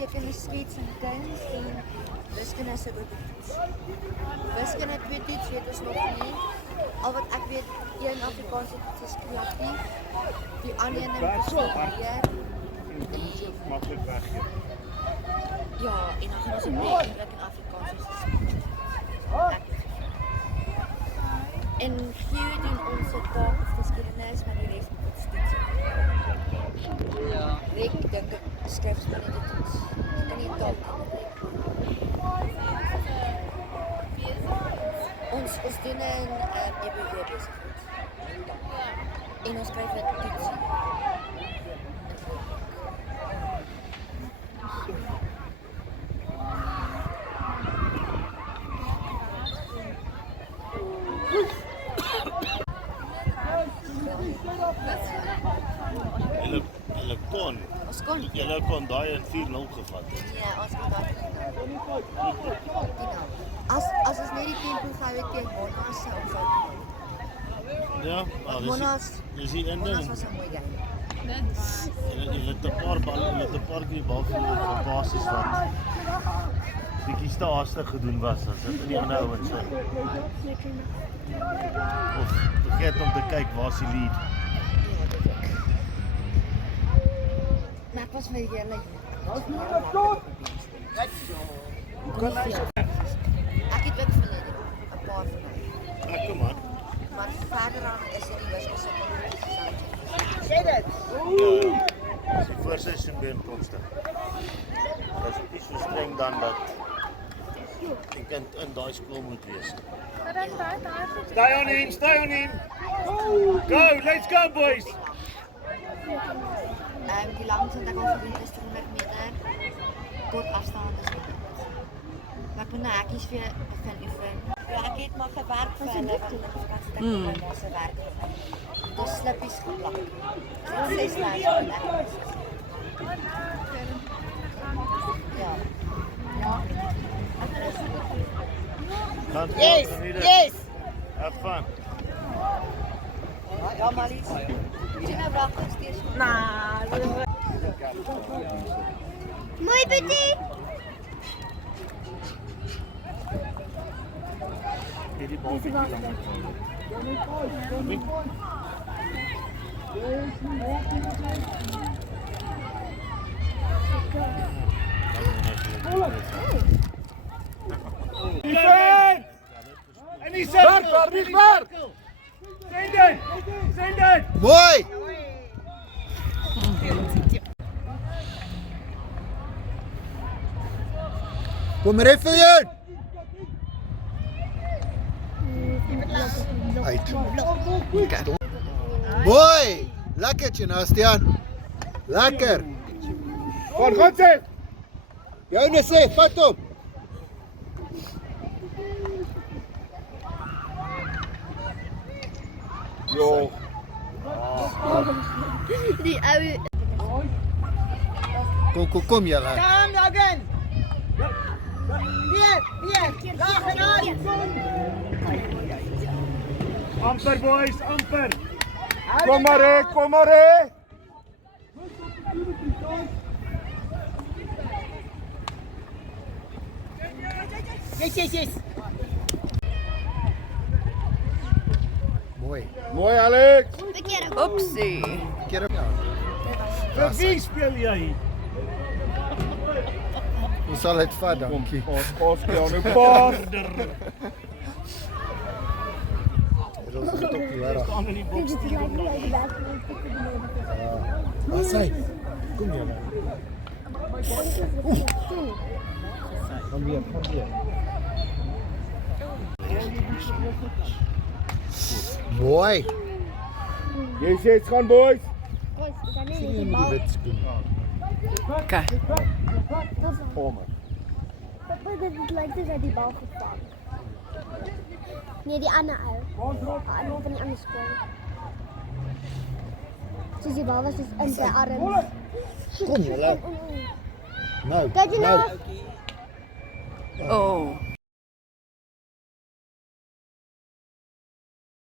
tekenen skets en kuns en wiskunde se ook 'n toets. Wiskunde 2 toets weet ons nog nie. Al wat ek weet, een Afrikaanse toets is kreatief. Die ander een is beheer. En dit is ook maklik weggee. Ja, en dan gaan ons ook net indruk in Afrikaans is. En hier doen ons se taak of geskiedenis, maar die res moet ons toets. Ja. Ek dink ek skryf net die toets. En die taal. Ons doen 'n EBW besigheid. En ons skryf dit toets. Julle kon daai in 4-0 gevat het. Nee, ons kon daai nie. As ons net die tempo gehou het teen Monas se ons sou. Ja, maar dis die einde. Monas was 'n mooi game. Jy het 'n paar balle, met 'n paar keer bal van passes wat bietjie te haastig gedoen was as dit in die ander ouens so. Of vergeet om te kyk waar's die lead. Maar ek was vir julle. Hoe kan hy so? Ek het ook verlede 'n paar van hulle. Lekker man. Maar verder aan is dit die wiskunde se kompetisie. Sê dit. Dis die voorseisoen byeenkomste. Dit is so streng dan dat die kind in daai skool moet wees. Stay on him, stay on him. Go, let's go boys. Die langste wat ek al gedoen is 300 meter. Kort afstand is dit. Maar ek moet nou hekkies weer begin oefen. Ja, ek het maar gewerk vir hulle want hulle kan sit ek by my se werk. Dis slippies geplak. Dit 6 dae. Ja. Yes, yes. Have fun. Ja, Maries. Jy nou wag nog steeds. Mooi Betty. Hierdie bal bietjie langer. En die send it! Mooi! Kom maar even hier! Uit. Mooi! Lekker, Sebastian. Lekker! Gaan sê! Joune sê, vat op! Jo. Die ou. Kom julle. Kom Logan. Weer. Lag en aan. Amper boys, amper. Kom maar hè. Yes. Mooi Alex. Oepsie. Keer op. Vir wie speel jy? Ons sal dit vat, dankie. Ons kan nou border. Dit is op die reg. Staan in die boks. Wat sê? Kom julle. Kom weer. Mooi. Jy sê dit gaan boys. Sien jy die wit skoen? Okay. Homer. Dit lyk dus uit die bal gevang. Nee, die ander ou. Van die ander skool. Soos die bal was dus in sy arm. Kom julle. Nou. Kyk jy nou? Oh.